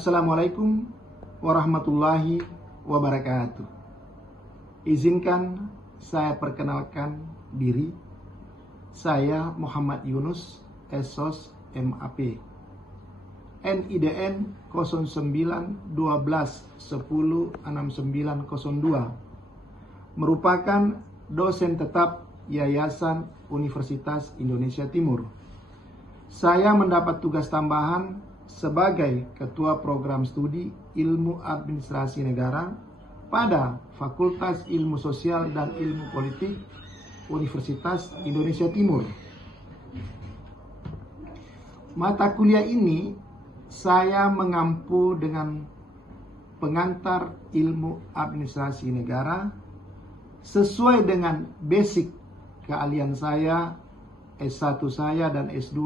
Assalamualaikum warahmatullahi wabarakatuh. Izinkan saya perkenalkan diri. Saya Muhammad Yunus, SOS MAP, NIDN 09 12 10 6902, merupakan dosen tetap Yayasan Universitas Indonesia Timur. Saya mendapat tugas tambahan sebagai Ketua Program Studi Ilmu Administrasi Negara pada Fakultas Ilmu Sosial dan Ilmu Politik Universitas Indonesia Timur. Mata kuliah ini saya mengampu dengan pengantar ilmu administrasi negara sesuai dengan basic keahlian saya, S1 saya dan S2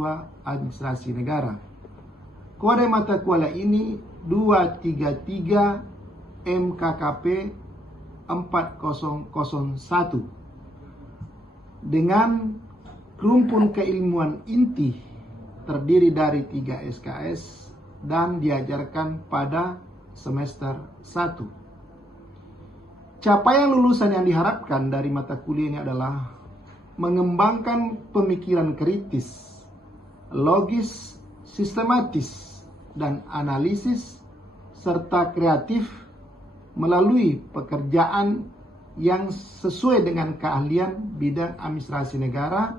administrasi negara. Kode mata kuliah ini 233 MKKP 4001 dengan rumpun keilmuan inti terdiri dari 3 SKS dan diajarkan pada semester 1. Capaian lulusan yang diharapkan dari mata kuliah ini adalah mengembangkan pemikiran kritis, logis, sistematis, dan analisis serta kreatif melalui pekerjaan yang sesuai dengan keahlian bidang administrasi negara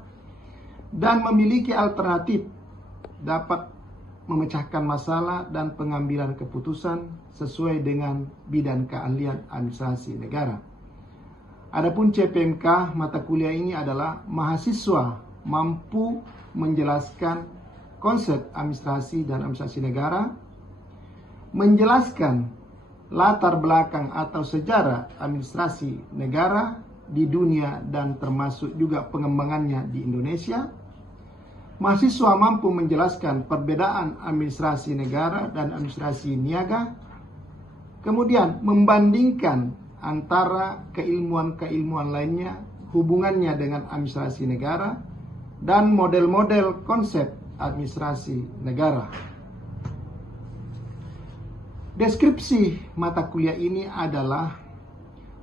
dan memiliki alternatif dapat memecahkan masalah dan pengambilan keputusan sesuai dengan bidang keahlian administrasi negara. Adapun CPMK mata kuliah ini adalah mahasiswa mampu menjelaskan konsep administrasi dan administrasi negara, menjelaskan latar belakang atau sejarah administrasi negara di dunia dan termasuk juga pengembangannya di Indonesia. Mahasiswa mampu menjelaskan perbedaan administrasi negara dan administrasi niaga, kemudian membandingkan antara keilmuan-keilmuan lainnya, hubungannya dengan administrasi negara, dan model-model konsep administrasi negara. Deskripsi mata kuliah ini adalah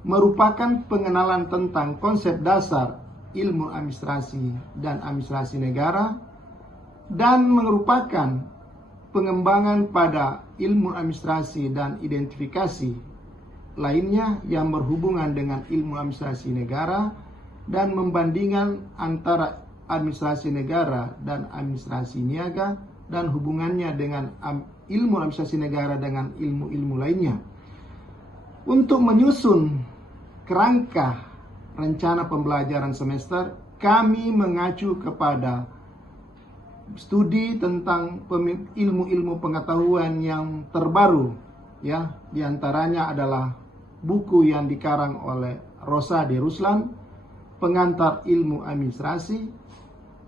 merupakan pengenalan tentang konsep dasar ilmu administrasi dan administrasi negara dan merupakan pengembangan pada ilmu administrasi dan identifikasi lainnya yang berhubungan dengan ilmu administrasi negara dan membandingkan antara administrasi negara dan administrasi niaga dan hubungannya dengan ilmu administrasi negara dengan ilmu-ilmu lainnya. Untuk menyusun kerangka rencana pembelajaran semester, kami mengacu kepada studi tentang ilmu-ilmu pengetahuan yang terbaru, ya, diantaranya adalah buku yang dikarang oleh Rosa de Ruslan, Pengantar Ilmu Administrasi,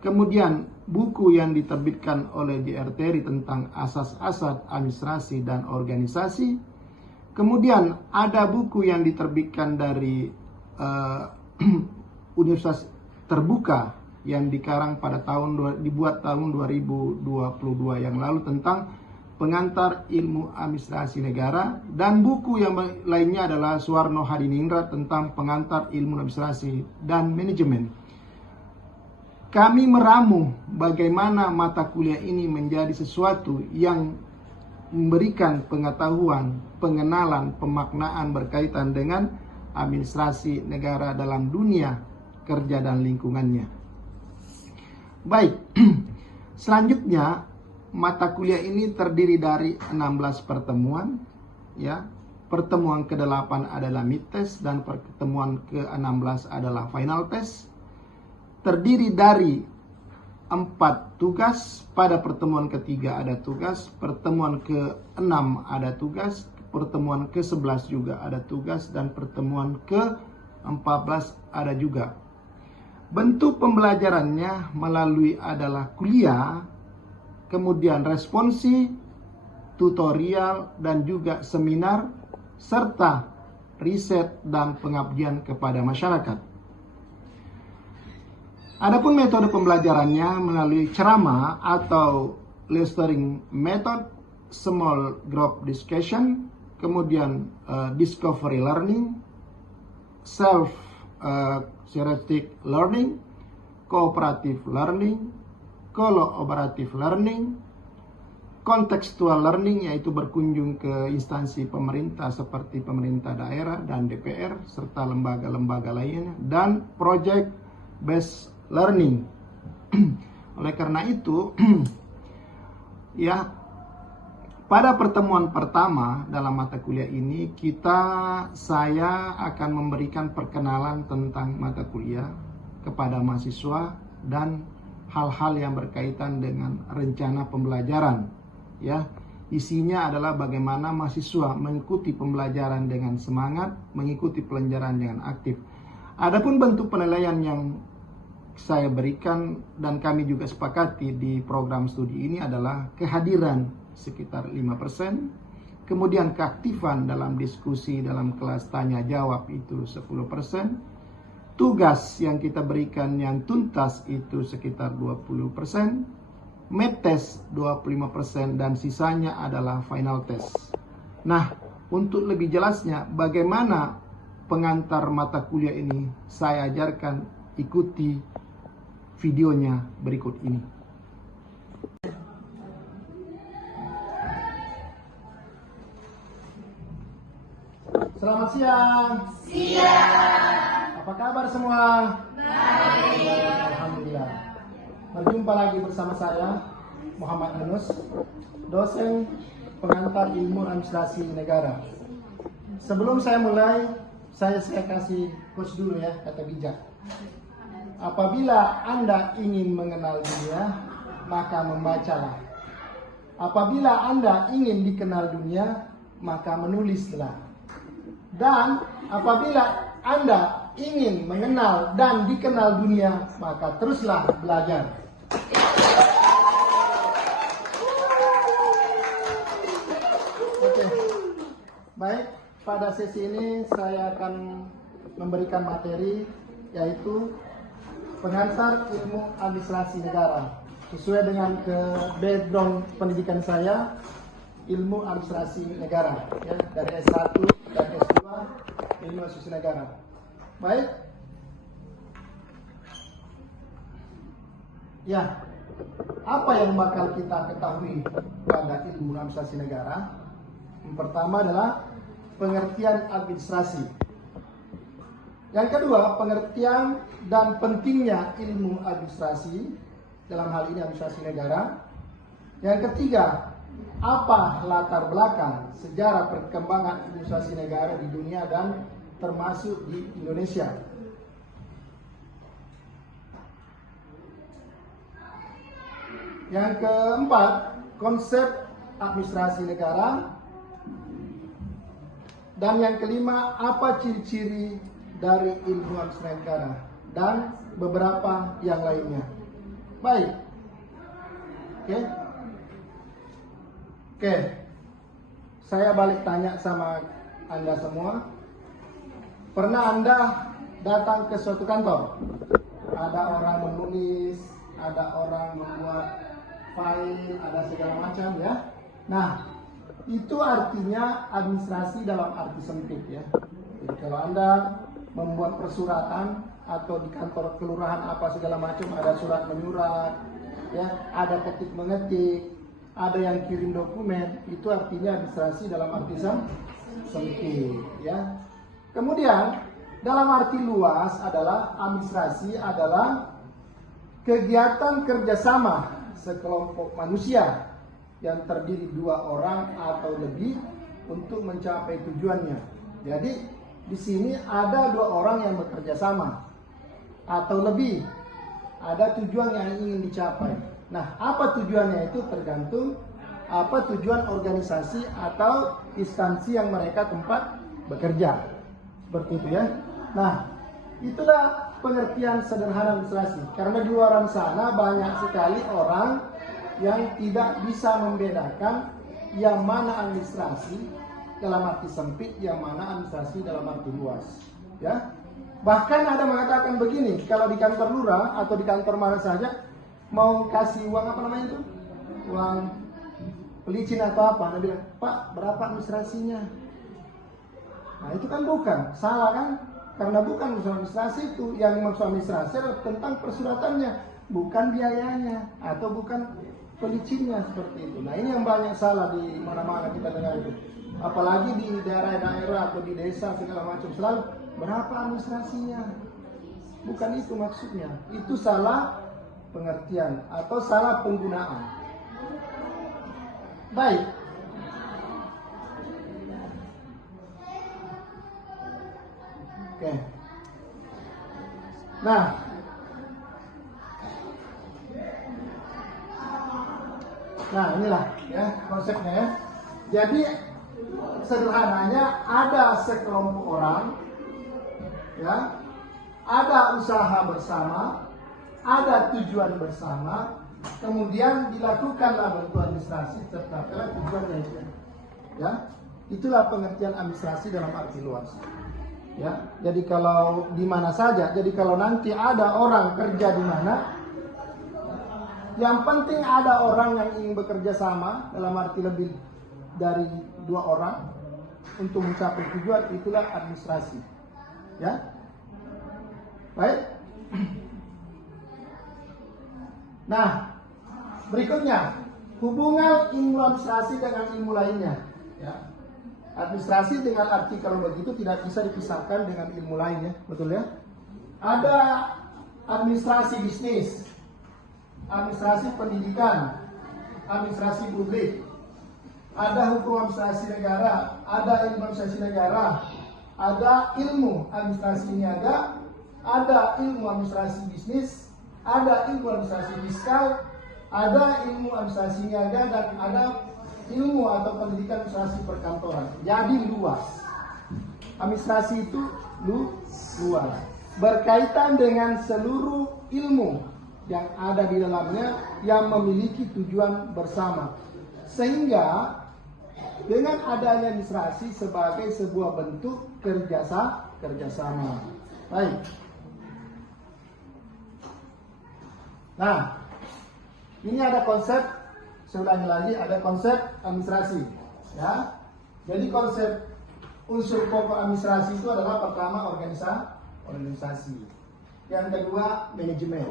kemudian buku yang diterbitkan oleh DRTRI tentang asas-asas administrasi dan organisasi, kemudian ada buku yang diterbitkan dari Universitas Terbuka yang dikarang pada dibuat tahun 2022 yang lalu tentang Pengantar Ilmu Administrasi Negara, dan buku yang lainnya adalah Suwarno Hadiningrat tentang Pengantar Ilmu Administrasi dan Manajemen. Kami meramu bagaimana mata kuliah ini menjadi sesuatu yang memberikan pengetahuan, pengenalan, pemaknaan berkaitan dengan administrasi negara dalam dunia kerja dan lingkungannya. Baik, selanjutnya mata kuliah ini terdiri dari 16 pertemuan, ya. Pertemuan ke-8 adalah mid test dan pertemuan ke-16 adalah final test. Terdiri dari 4 tugas. Pada pertemuan ketiga ada tugas, pertemuan ke-6 ada tugas, pertemuan ke-11 juga ada tugas, dan pertemuan ke-14 ada juga. Bentuk pembelajarannya melalui adalah kuliah, kemudian responsi, tutorial, dan juga seminar, serta riset dan pengabdian kepada masyarakat. Adapun metode pembelajarannya melalui ceramah atau lecturing method, small group discussion, kemudian discovery learning, self directed learning, cooperative learning, collaborative learning, contextual learning yaitu berkunjung ke instansi pemerintah seperti pemerintah daerah dan DPR serta lembaga-lembaga lainnya, dan project based learning. Oleh karena itu ya, pada pertemuan pertama dalam mata kuliah ini saya akan memberikan perkenalan tentang mata kuliah kepada mahasiswa dan hal-hal yang berkaitan dengan rencana pembelajaran. Ya, isinya adalah bagaimana mahasiswa mengikuti pembelajaran dengan semangat, mengikuti pelajaran dengan aktif. Adapun bentuk penilaian yang saya berikan dan kami juga sepakati di program studi ini adalah kehadiran sekitar 5%, kemudian keaktifan dalam diskusi dalam kelas tanya jawab itu 10%, tugas yang kita berikan yang tuntas itu sekitar 20%, Medtest 25%, dan sisanya adalah final test. Nah, untuk lebih jelasnya bagaimana pengantar mata kuliah ini saya ajarkan, ikuti videonya berikut ini. Selamat siang. Siang. Apa kabar semua? Baik. Alhamdulillah. Berjumpa lagi bersama saya, Muhammad Yunus, dosen pengantar ilmu administrasi negara. Sebelum saya mulai, saya kasih quotes dulu ya, kata bijak. Apabila Anda ingin mengenal dunia, maka membacalah. Apabila Anda ingin dikenal dunia, maka menulislah. Dan apabila Anda ingin mengenal dan dikenal dunia, maka teruslah belajar. Oke. Baik, pada sesi ini saya akan memberikan materi yaitu pengantar ilmu administrasi negara. Sesuai dengan background pendidikan saya, ilmu administrasi negara ya, dari S1 dan S2 ilmu administrasi negara. Baik. Ya, apa yang bakal kita ketahui pada ilmu administrasi negara? Yang pertama adalah pengertian administrasi. Yang kedua, pengertian dan pentingnya ilmu administrasi, dalam hal ini administrasi negara. Yang ketiga, apa latar belakang sejarah perkembangan administrasi negara di dunia dan termasuk di Indonesia. Yang keempat, konsep administrasi negara. Dan yang kelima, apa ciri-ciri dari ilmu administrasi negara, dan beberapa yang lainnya. Baik. Oke. Saya balik tanya sama Anda semua. Pernah Anda datang ke suatu kantor? Ada orang menulis, ada orang membuat file, ada segala macam ya. Nah, itu artinya administrasi dalam arti sempit ya. Jadi kalau Anda membuat persuratan atau di kantor kelurahan apa segala macam, ada surat menyurat ya, ada ketik mengetik, ada yang kirim dokumen, itu artinya administrasi dalam arti sempit ya. Kemudian dalam arti luas adalah administrasi adalah kegiatan kerjasama sekelompok manusia yang terdiri 2 orang atau lebih untuk mencapai tujuannya. Jadi di sini ada 2 orang yang bekerja sama atau lebih, ada tujuan yang ingin dicapai. Nah, apa tujuannya itu tergantung apa tujuan organisasi atau instansi yang mereka tempat bekerja. Seperti itu ya. Nah, itulah pengertian sederhana administrasi. Karena di luar sana banyak sekali orang yang tidak bisa membedakan yang mana administrasi dalam arti sempit, yang mana administrasi dalam arti luas. Ya. Bahkan ada mengatakan begini, kalau di kantor lurah atau di kantor mana saja mau kasih uang apa namanya itu? Uang pelicin atau apa, Anda bilang, Pak, berapa administrasinya? Nah itu kan bukan, salah kan? Karena bukan urusan administrasi itu, yang dimaksud administrasi adalah tentang persuratannya, bukan biayanya, atau bukan pelicinnya seperti itu. Nah ini yang banyak salah di mana-mana kita dengar itu. Apalagi di daerah-daerah atau di desa segala macam, selalu berapa administrasinya? Bukan itu maksudnya, itu salah pengertian atau salah penggunaan. Baik. Oke. Nah inilah ya konsepnya ya. Jadi sederhananya ada sekelompok orang ya, ada usaha bersama, ada tujuan bersama, kemudian dilakukanlah bentuk administrasi tercapailah tujuannya itu. Ya, itulah pengertian administrasi dalam arti luas. Ya, jadi kalau di mana saja, jadi kalau nanti ada orang kerja di mana, yang penting ada orang yang ingin bekerja sama dalam arti lebih dari 2 orang untuk mencapai tujuan, itulah administrasi. Ya, baik. Nah, berikutnya hubungan ilmu administrasi dengan ilmu lainnya. Ya. Administrasi dengan arti kalau begitu tidak bisa dipisahkan dengan ilmu lainnya, betul ya? Ada administrasi bisnis, administrasi pendidikan, administrasi publik, ada hukum administrasi negara, ada ilmu administrasi negara, ada ilmu administrasi niaga, ada ilmu administrasi bisnis, ada ilmu administrasi fiskal, ada ilmu administrasi niaga, dan ada ilmu atau pendidikan administrasi perkantoran. Jadi luas. Administrasi itu luas, berkaitan dengan seluruh ilmu yang ada di dalamnya yang memiliki tujuan bersama. Sehingga dengan adanya administrasi sebagai sebuah bentuk kerjasama. Baik. Nah, ini ada konsep, saya ulangi lagi, ada konsep administrasi. Ya, jadi konsep unsur pokok administrasi itu adalah pertama organisasi, yang kedua manajemen.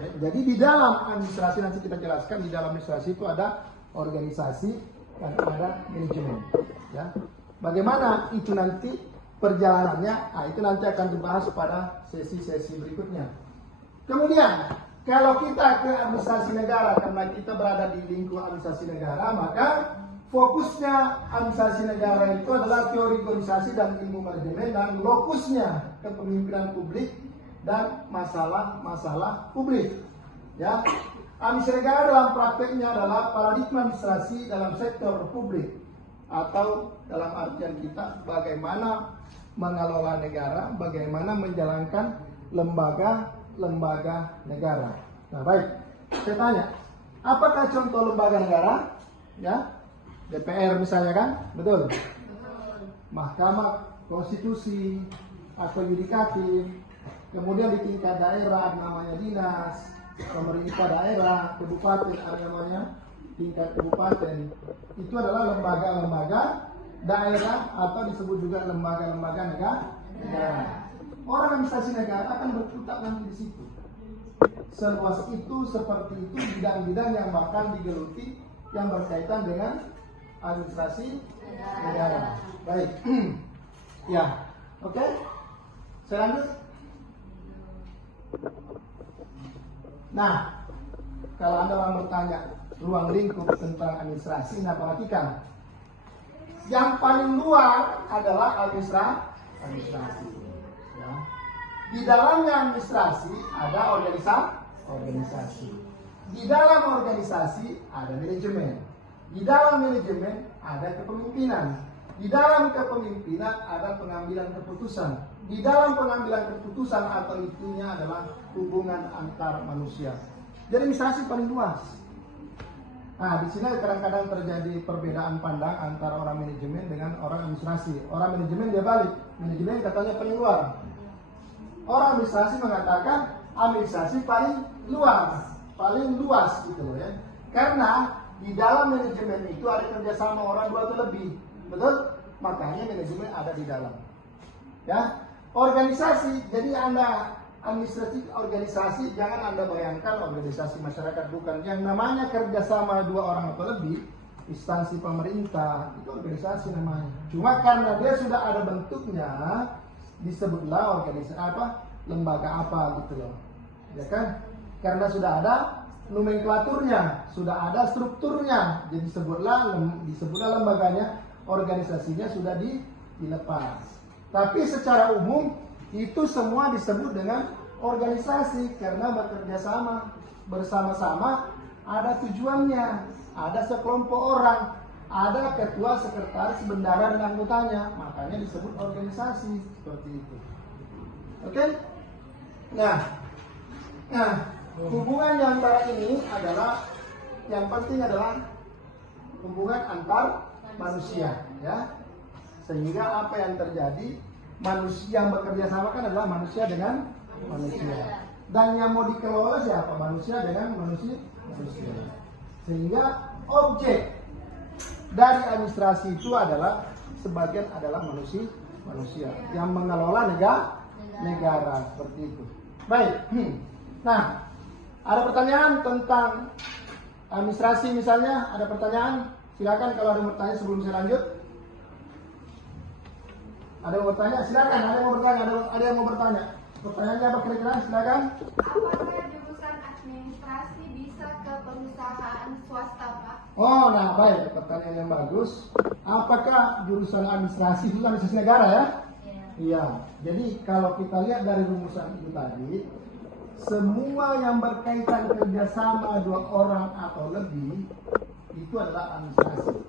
Ya, jadi di dalam administrasi nanti kita jelaskan, di dalam administrasi itu ada organisasi dan ada manajemen. Ya, bagaimana itu nanti perjalanannya? Nah, itu nanti akan dibahas pada sesi-sesi berikutnya. Kemudian kalau kita ke administrasi negara, karena kita berada di lingkup administrasi negara, maka fokusnya administrasi negara itu adalah teori organisasi dan ilmu manajemen, dan lokusnya kepemimpinan publik dan masalah-masalah publik. Ya, administrasi negara dalam prakteknya adalah paradigma administrasi dalam sektor publik, atau dalam artian kita bagaimana mengelola negara, bagaimana menjalankan lembaga negara. Nah, baik. Saya tanya, apakah contoh lembaga negara? Ya, DPR misalnya kan, betul. Mahkamah Konstitusi atau yudikatif. Kemudian di tingkat daerah namanya dinas, pemerintah daerah, kabupaten namanya tingkat kabupaten. Itu adalah lembaga-lembaga daerah atau disebut juga lembaga-lembaga negara. Orang administrasi negara akan berkutat nanti di situ. Seluas itu, seperti itu, bidang-bidang yang bakal digeluti yang berkaitan dengan administrasi negara. Baik. Ya, oke. Saya lanjut. Nah, kalau Anda mau bertanya ruang lingkup tentang administrasi, nah perhatikan. Yang paling luar adalah administrasi. Ya. Di dalamnya administrasi ada organisasi. Di dalam organisasi ada manajemen. Di dalam manajemen ada kepemimpinan. Di dalam kepemimpinan ada pengambilan keputusan. Di dalam pengambilan keputusan atau itunya adalah hubungan antar manusia. Jadi administrasi paling luas. Nah, di sini kadang-kadang terjadi perbedaan pandang antara orang manajemen dengan orang administrasi. Orang manajemen dia balik, manajemen katanya paling luar. Orang administrasi mengatakan administrasi paling luas gitu loh ya. Karena Di dalam manajemen itu ada kerjasama orang 2 atau lebih, betul? Makanya manajemen ada di dalam. Ya, organisasi. Jadi Anda administrasi organisasi, jangan Anda bayangkan organisasi masyarakat, bukan. Yang namanya kerjasama 2 orang atau lebih, instansi pemerintah, itu organisasi namanya. Cuma karena dia sudah ada bentuknya, disebutlah organisasi apa, lembaga apa gitu loh, ya kan? Karena sudah ada nomenklaturnya, sudah ada strukturnya, jadi disebutlah lembaganya, organisasinya sudah dilepas. Tapi secara umum itu semua disebut dengan organisasi karena bekerja sama, bersama-sama, ada tujuannya, ada sekelompok orang, ada ketua, sekretaris, bendara, dan anggotanya, makanya disebut organisasi seperti itu. Oke? Nah, hubungan di antara ini adalah yang penting adalah hubungan antar manusia, ya. Sehingga apa yang terjadi, manusia yang bekerja sama kan adalah manusia dengan manusia. Dan yang mau dikelola siapa? Manusia dengan manusia. Sehingga objek dari administrasi itu adalah sebagian adalah manusia yang mengelola negara seperti itu. Baik. Nah, ada pertanyaan tentang administrasi misalnya? Ada pertanyaan? Silakan kalau ada yang bertanya sebelum saya lanjut. Ada yang mau bertanya? Silakan. Ada yang mau bertanya? Ada yang mau bertanya? Pertanyaannya apa kira-kira? Silakan. Apakah jurusan administrasi bisa ke perusahaan swasta, Pak? Oh, nah baik. Pertanyaan yang bagus. Apakah jurusan administrasi itu administrasi negara ya? Iya. Jadi kalau kita lihat dari rumusan itu tadi, semua yang berkaitan kerjasama 2 orang atau lebih itu adalah administrasi.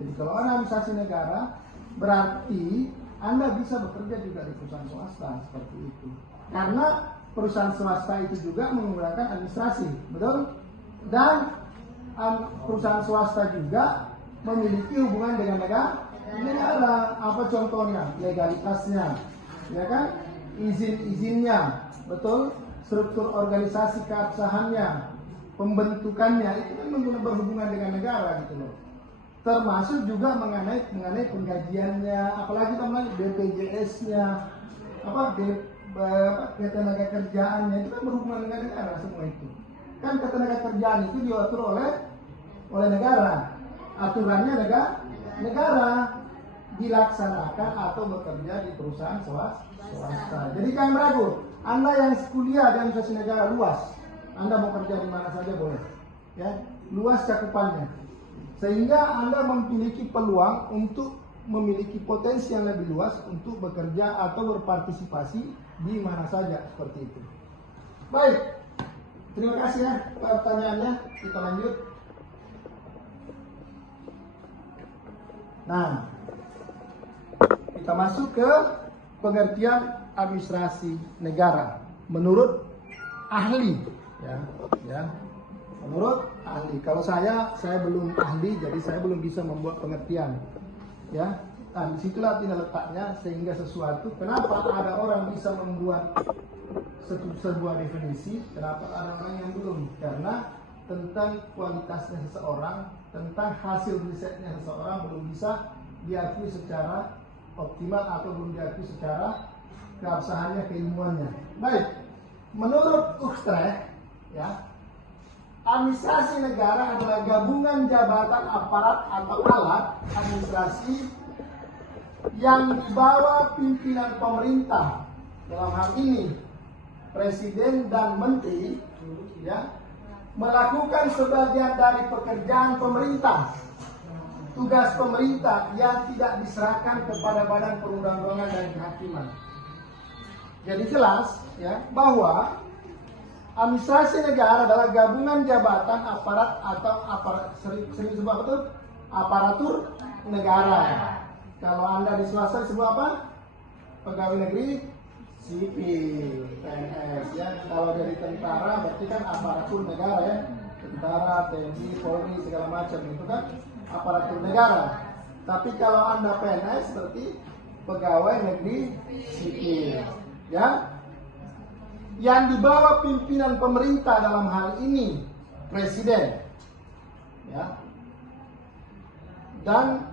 Jadi kalau administrasi negara berarti Anda bisa bekerja juga di perusahaan swasta seperti itu. Karena perusahaan swasta itu juga menggunakan administrasi, betul? Dan perusahaan swasta juga memiliki hubungan dengan negara. Apa contohnya? Legalitasnya, ya kan? Izin-izinnya, betul? Struktur organisasi keabsahannya, pembentukannya itu kan berhubungan dengan negara gitu loh. Termasuk juga mengenai penggajiannya, apalagi teman BPJS-nya, ketenaga kerjaannya itu kan berhubungan dengan negara semua itu. Kan ketenaga kerjaan itu diatur oleh negara, aturannya negara, dilaksanakan atau bekerja di perusahaan swasta. Jadi jangan ragu, Anda yang kuliah di administrasi negara luas, Anda mau kerja di mana saja boleh, ya, luas cakupannya. Sehingga Anda memiliki peluang untuk memiliki potensi yang lebih luas untuk bekerja atau berpartisipasi di mana saja seperti itu. Baik, terima kasih ya pertanyaannya. Kita lanjut. Nah, kita masuk ke pengertian administrasi negara menurut ahli, ya. Menurut ahli. Kalau saya belum ahli, jadi saya belum bisa membuat pengertian, ya. Nah, disitulah tidak letaknya, sehingga sesuatu. Kenapa ada orang bisa membuat sebuah definisi, kenapa ada orang yang belum? Karena tentang kualitasnya seseorang, tentang hasil risetnya seseorang belum bisa diakui secara optimal atau belum diakui secara keabsahannya, keilmuannya. Baik, menurut Utrecht, ya, administrasi negara adalah gabungan jabatan aparat atau alat administrasi yang dibawa pimpinan pemerintah, dalam hal ini presiden dan menteri, ya, melakukan sebagian dari pekerjaan pemerintah, tugas pemerintah yang tidak diserahkan kepada badan perundang-undangan dan kehakiman. Jadi jelas, ya, bahwa administrasi negara adalah gabungan jabatan aparat atau sering disebut apa tuh? Aparatur negara. Kalau Anda di swasta disebut apa? Pegawai negeri sipil, PNS, ya. Kalau dari tentara berarti kan aparatur negara, ya. Tentara, TNI, Polri, segala macam itu kan aparatur negara. Tapi kalau Anda PNS berarti pegawai negeri sipil, ya. Yang dibawa pimpinan pemerintah dalam hal ini presiden, ya, dan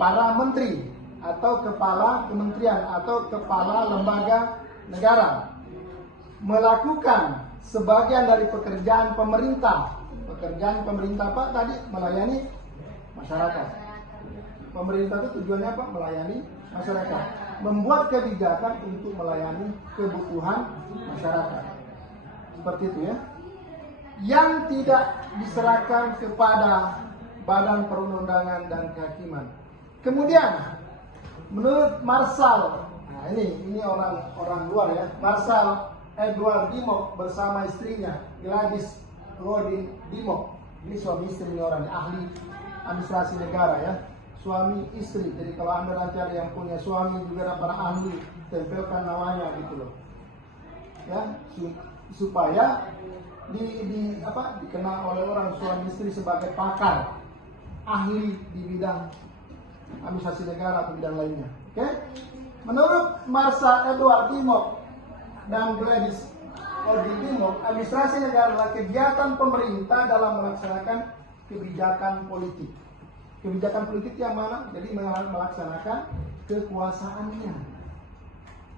para menteri atau kepala kementerian atau kepala lembaga negara melakukan sebagian dari pekerjaan pemerintah. Pekerjaan pemerintah apa tadi? Melayani masyarakat. Pemerintah itu tujuannya apa? Melayani masyarakat. Membuat kebijakan untuk melayani kebutuhan masyarakat. Seperti itu ya. Yang tidak diserahkan kepada Badan Perundangan dan Kehakiman. Kemudian menurut Marshal, nah ini orang luar ya, Marshal Edward Dimmock bersama istrinya Gladys Rodin Dimmock. Ini suami istri ini orang ahli administrasi negara ya, suami istri. Jadi kalau Anda nanti ada yang punya suami juga ada para ahli, tempelkan namanya gitu loh ya, supaya dikenal oleh orang suami istri sebagai pakar ahli di bidang administrasi negara atau bidang lainnya. Oke? Menurut Marshal Edward Dimmock dan Gladys Rodin Dimmock, administrasi negara adalah kegiatan pemerintah dalam melaksanakan kebijakan politik. Kebijakan politik yang mana? Jadi melaksanakan kekuasaannya.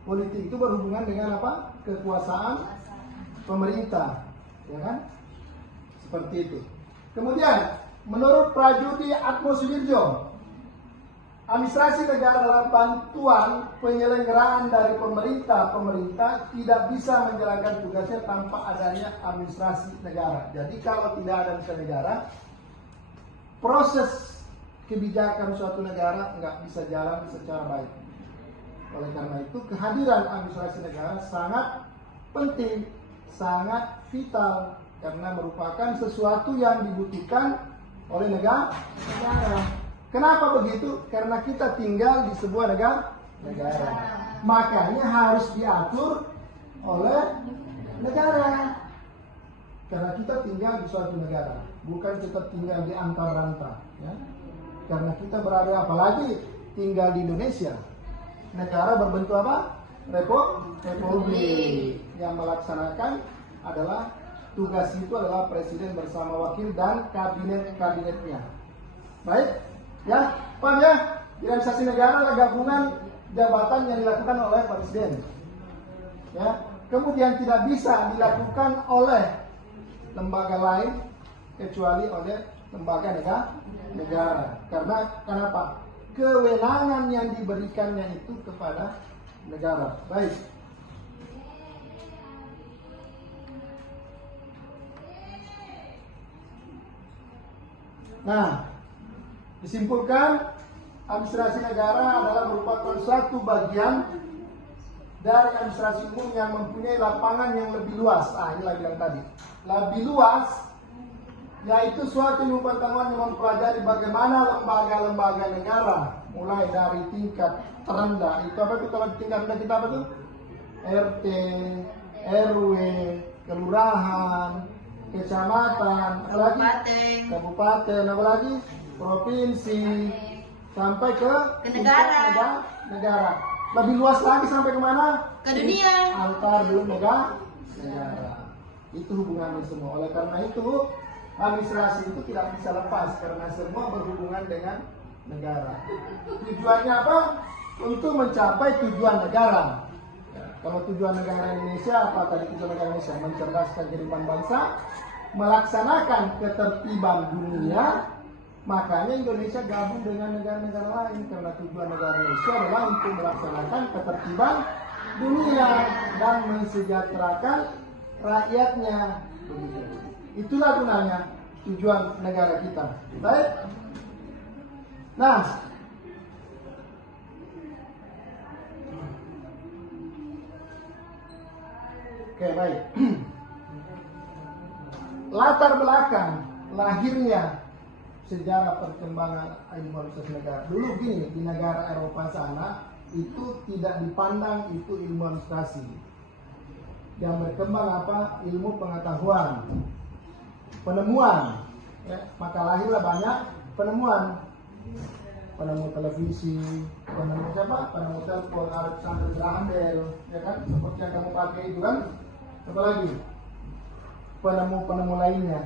Politik itu berhubungan dengan apa? Kekuasaan pemerintah, ya kan? Seperti itu. Kemudian, menurut Prajudi Atmoswirjo, administrasi negara adalah bantuan penyelenggaraan dari pemerintah. Pemerintah tidak bisa menjalankan tugasnya tanpa adanya administrasi negara. Jadi kalau tidak ada administrasi negara, proses kebijakan suatu negara nggak bisa jalan secara baik. Oleh karena itu, kehadiran administrasi negara sangat penting, sangat vital, karena merupakan sesuatu yang dibutuhkan oleh negara. Kenapa begitu? Karena kita tinggal di sebuah negara. Makanya harus diatur oleh negara. Karena kita tinggal di suatu negara, bukan kita tinggal di antar rantau. Ya? Karena kita berada, apalagi tinggal di Indonesia, negara berbentuk apa? Republik. Yang melaksanakan adalah tugas itu adalah presiden bersama wakil dan kabinet-kabinetnya. Baik. Ya, paham ya? Administrasi negara adalah gabungan jabatan yang dilakukan oleh presiden. Ya, kemudian tidak bisa dilakukan oleh lembaga lain kecuali oleh lembaga negara. Karena kenapa? Kewenangan yang diberikannya itu kepada negara. Baik. Nah, disimpulkan, administrasi negara adalah merupakan suatu bagian dari administrasi umum yang mempunyai lapangan yang lebih luas. Ini lagi yang tadi. Lebih luas, yaitu suatu ilmu pengetahuan yang mempelajari bagaimana lembaga-lembaga negara, mulai dari tingkat terendah. Itu apa itu? Kalau tingkat rendah kita apa tuh? RT, RW, kelurahan, kecamatan, kabupaten, apa lagi? Provinsi, sampai ke negara. Lebih luas lagi sampai kemana? Ke dunia. Antar dulu negara. Itu hubungannya semua. Oleh karena itu, administrasi itu tidak bisa lepas karena semua berhubungan dengan negara. Tujuannya apa? Untuk mencapai tujuan negara. Kalau tujuan negara Indonesia, apa tadi tujuan negara Indonesia? Mencerdaskan kehidupan bangsa, melaksanakan ketertiban dunia. Makanya Indonesia gabung dengan negara-negara lain, karena tujuan negara Indonesia adalah untuk melaksanakan ketertiban dunia dan mensejahterakan rakyatnya. Itulah gunanya tujuan negara kita. Baik. Nah, oke, baik. Latar belakang lahirnya sejarah perkembangan ilmu administrasi negara. Dulu gini, di negara Eropa sana itu tidak dipandang itu ilmu administrasi. Yang berkembang apa? Ilmu pengetahuan, penemuan. Ya, maka lahirlah banyak penemuan. Penemu televisi, penemu siapa? Penemu telepon, Alexander Graham Bell, ya kan? Seperti yang kamu pakai itu kan? Apa lagi? Penemu-penemu lainnya.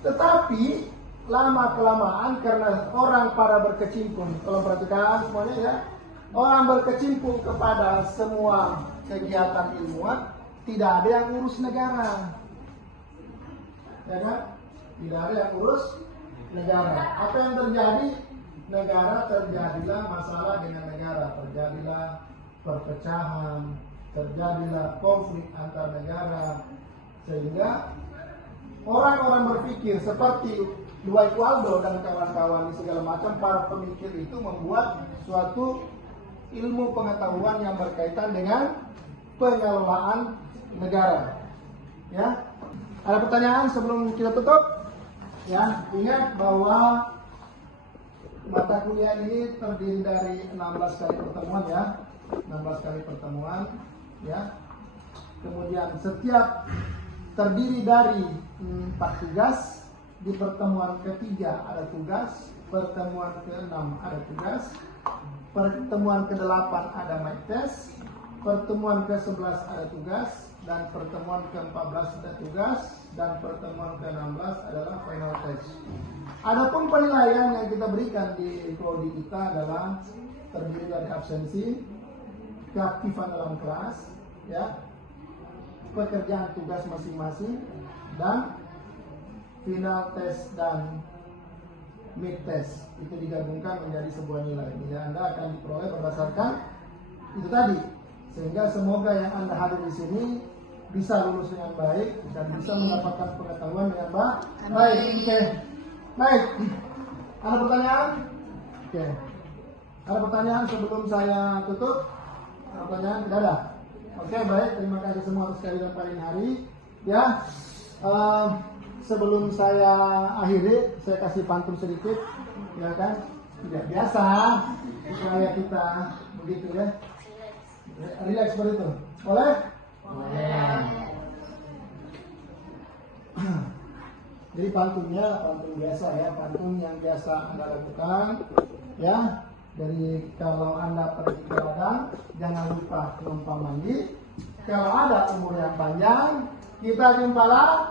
Tetapi lama kelamaan karena orang pada berkecimpung, kalau perhatikan semuanya ya, orang berkecimpung kepada semua kegiatan ilmuwan, tidak ada yang urus negara, ya kan? Tidak ada yang urus negara. Apa yang terjadi? Negara terjadilah masalah dengan negara, terjadilah perpecahan, terjadilah konflik antar negara, sehingga orang-orang berpikir seperti Dwight Waldo dan kawan-kawan segala macam para pemikir itu membuat suatu ilmu pengetahuan yang berkaitan dengan pengelolaan negara. Ya, ada pertanyaan sebelum kita tutup? Ya, ingat bahwa mata kuliah ini terdiri dari 16 kali pertemuan ya. 16 kali pertemuan ya. Kemudian setiap terdiri dari 4 tugas. Di pertemuan ketiga ada tugas, pertemuan ke-6 ada tugas, pertemuan ke-8 ada mic test, pertemuan ke-11 ada tugas, dan pertemuan ke-14 ada tugas, dan pertemuan ke-16 adalah final test. Adapun penilaian yang kita berikan di prodi kita adalah terdiri dari absensi, keaktifan dalam kelas, ya, pekerjaan tugas masing-masing, dan final test dan mid test. Itu digabungkan menjadi sebuah nilai. Nilai Anda akan diperoleh berdasarkan itu tadi. Sehingga semoga yang Anda hadir di sini bisa lulus dengan baik dan bisa mendapatkan pengetahuan dengan baik. Oke. Baik. Ada pertanyaan? Oke. Ada pertanyaan sebelum saya tutup? Ada pertanyaan? Tidak ada. Oke, baik. Terima kasih semua atas kehadiran pagi hari. Ya. Sebelum saya akhiri, saya kasih pantun sedikit, ya kan? Tidak biasa, supaya kita begitu ya. Relax seperti itu. Boleh? Boleh. Jadi pantunnya pantun biasa ya, pantun yang biasa Anda lakukan, ya. Dari kalau Anda pergi ke ladang, jangan lupa numpang mandi. Kalau ada umur yang panjang, kita jumpa lagi.